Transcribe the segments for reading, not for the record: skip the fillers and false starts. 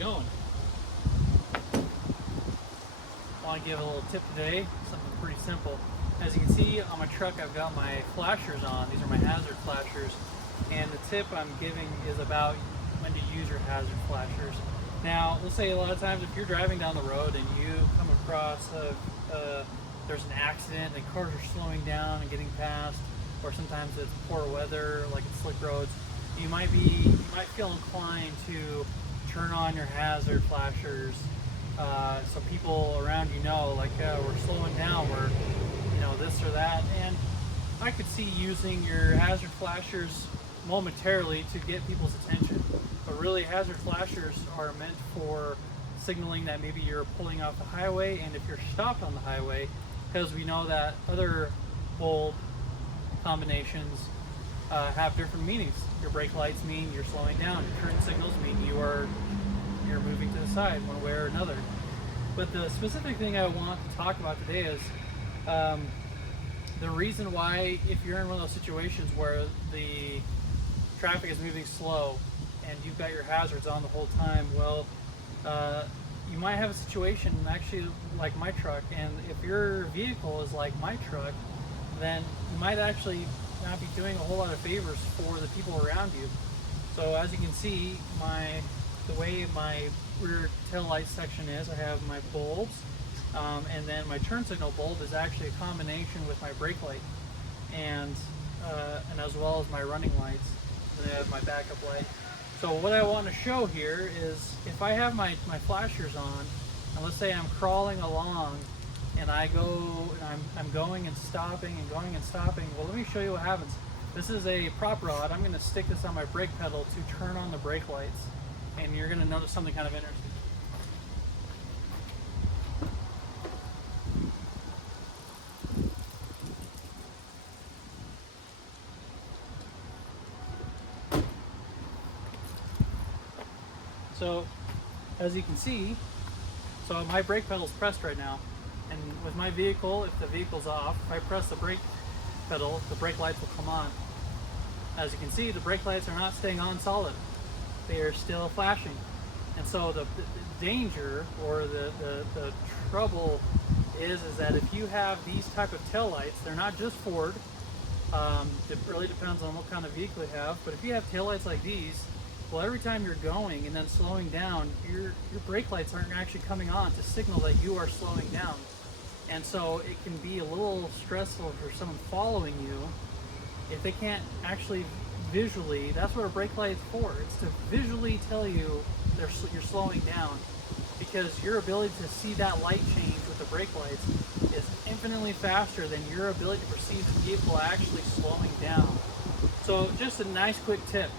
going? I want to give a little tip today, something pretty simple. As you can see on my truck, I've got my flashers on. These are my hazard flashers. And the tip I'm giving is about when to use your hazard flashers. Now, let's say a lot of times if you're driving down the road and you come across there's an accident and cars are slowing down and getting past, or sometimes it's poor weather, like it's slick roads, you might feel inclined to turn on your hazard flashers so people around you know, like, we're slowing down, we're, this or that. And I could see using your hazard flashers momentarily to get people's attention, but really hazard flashers are meant for signaling that maybe you're pulling off the highway, and if you're stopped on the highway, because we know that other bulb combinations have different meanings. Your brake lights mean you're slowing down. Your turn signals mean you're moving to the side one way or another. But the specific thing I want to talk about today is the reason why, if you're in one of those situations where the traffic is moving slow and you've got your hazards on the whole time, well, you might have a situation actually like my truck, and if your vehicle is like my truck, then you might actually not be doing a whole lot of favors for the people around you. So as you can see, the way my rear tail light section is, I have my bulbs, and then my turn signal bulb is actually a combination with my brake light, and as well as my running lights, and I have my backup light. So what I want to show here is if I have my flashers on, and let's say I'm crawling along and I'm going and stopping and going and stopping, well, let me show you what happens. This is a prop rod. I'm going to stick this on my brake pedal to turn on the brake lights, and you're going to notice something kind of interesting. So, as you can see, so my brake pedal is pressed right now, and with my vehicle, if the vehicle's off, if I press the brake pedal, the brake lights will come on. As you can see, the brake lights are not staying on solid. They are still flashing. And so the danger, or the trouble is that if you have these type of tail lights, they're not just Ford, it really depends on what kind of vehicle you have, but if you have tail lights like these, well, every time you're going and then slowing down, your brake lights aren't actually coming on to signal that you are slowing down. And so it can be a little stressful for someone following you if they can't actually visually, that's what a brake light's for. It's to visually tell you you're slowing down, because your ability to see that light change with the brake lights is infinitely faster than your ability to perceive the vehicle actually slowing down. So just a nice quick tip.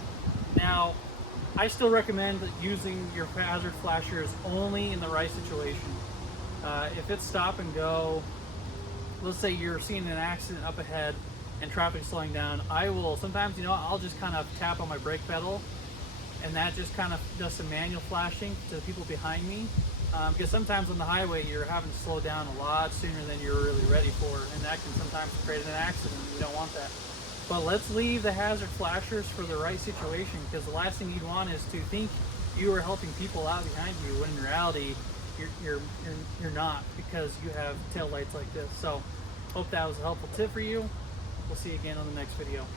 Now, I still recommend using your hazard flashers only in the right situation. If it's stop and go, let's say you're seeing an accident up ahead and traffic's slowing down, I will sometimes, I'll just kind of tap on my brake pedal, and that just kind of does some manual flashing to the people behind me. Because sometimes on the highway you're having to slow down a lot sooner than you're really ready for, and that can sometimes create an accident. We don't want that. But let's leave the hazard flashers for the right situation, because the last thing you want is to think you are helping people out behind you when in reality you're not, because you have tail lights like this. So hope that was a helpful tip for you. We'll see you again on the next video.